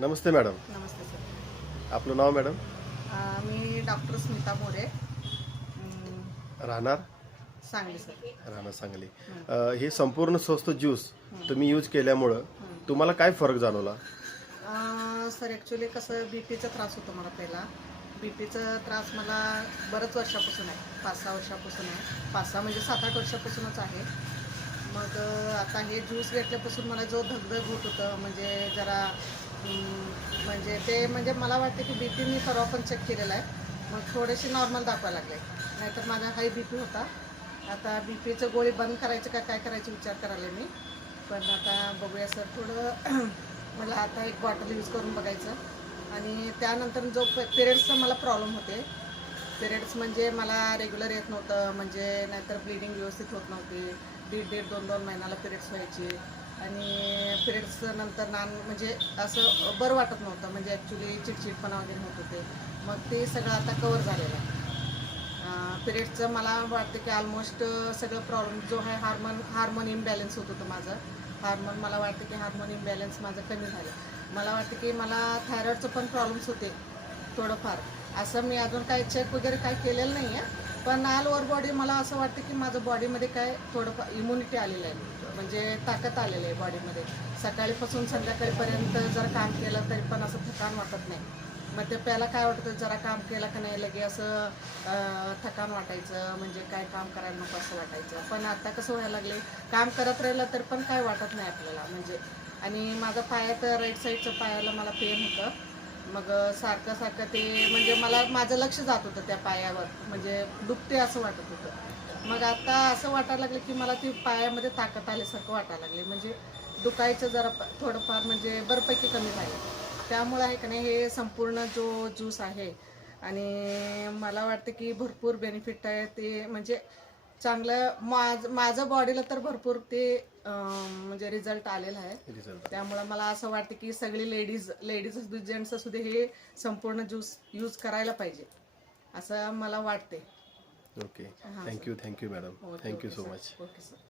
नमस्ते madam. नमस्ते sir. आपलं नाव madam? मी doctor Smita More, राहणार Sangli sir. राहणार सांगली. हं. हे संपूर्ण स्वस्त ज्यूस हं. तुम्ही यूज केल्यामुळं हं. तुम्हाला काय फरक जाणवला? सर ॲक्च्युली कसं बी पीचा त्रास होतो मला पहिला. बी पीचा त्रास मला बऱ्याच वर्षापासून आहे, 5-6 वर्षापासून आहे. 5-6 म्हणजे 7-8 वर्षापासूनच आहे. मग आता हे ज्यूस घेतल्यापासून मला जो धगधग होत होतं म्हणजे जरा म्हणजे मला वाटतं की बी पी मी परवा पण चेक केलेला आहे. मग थोडेसे नॉर्मल दाखवायला लागले. नाहीतर माझा हाय बी पी होता. आता बी पीचं गोळी बंद करायचं का काय करायचं विचार करायला मी. पण आता बघूया सर थोडं मला आता एक बॉटल यूज करून बघायचं. आणि त्यानंतर जो पिरियड्सचा मला प्रॉब्लेम होते, पिरियड्स म्हणजे मला रेग्युलर येत नव्हतं, म्हणजे नाहीतर ब्लिडिंग व्यवस्थित होत नव्हती. 1.5 2 महिन्याला पिरियड्स व्हायचे. आणि पिरियड्स नंतर म्हणजे असं बरं वाटत नव्हतं, म्हणजे ॲक्च्युली चिडचिडपणा वगैरे होत होते. मग ते सगळं आता कवर झालेलं आहे. पिरियड्सचं मला वाटतं की ऑलमोस्ट सगळं प्रॉब्लेम जो आहे हार्मोन इम्बॅलन्स होत होतं माझं. मला वाटतं की हार्मोन इम्बॅलन्स माझं कमी झालं. मला वाटतं की मला थायरॉईडचं पण प्रॉब्लेम्स होते थोडंफार. असं मी अजून काही चेक वगैरे काय केलेलं नाही आहे. पण ऑल ओव्हर बॉडी मला असं वाटतं की माझं बॉडीमध्ये काय थोडंफार इम्युनिटी आलेलं आहे, म्हणजे ताकद आलेली आहे बॉडीमध्ये. सकाळीपासून संध्याकाळीपर्यंत जर काम केलं तरी पण असं थकान वाटत नाही. मग ते पहिला काय वाटतं, जरा काम केलं का नाही लगे असं थकान वाटायचं, म्हणजे काय काम करायला नको असं वाटायचं. पण आता कसं व्हायला लागले, काम करत राहिलं तर पण काय वाटत नाही आपल्याला म्हणजे. आणि माझं पायात राईट साईडचं पायाला मला पेन होतं. मग सारखं ते म्हणजे माझं लक्ष जात होतं त्या पायावर, म्हणजे दुखते असं वाटत होतं. मग आता असं वाटायला लागलं की मला ती पायामध्ये ताकद आल्यासारखं वाटायला लागले, म्हणजे दुखायचं जरा थोडंफार म्हणजे बऱ्यापैकी कमी झालं. त्यामुळे आहे का नाही हे संपूर्ण जो ज्यूस आहे, आणि मला वाटतं की भरपूर बेनिफिट आहे ते, म्हणजे चांगलं माझं बॉडीला तर भरपूर ते म्हणजे रिझल्ट आलेला आहे. रिझल्ट. त्यामुळं मला असं वाटतं की सगळी लेडीज असू दे, जेंट्स असू दे, हे संपूर्ण ज्यूस यूज करायला पाहिजे असं मला वाटते. ओके. हां sir. Thank you madam. Okay thank you okay so sir. Much. Okay sir.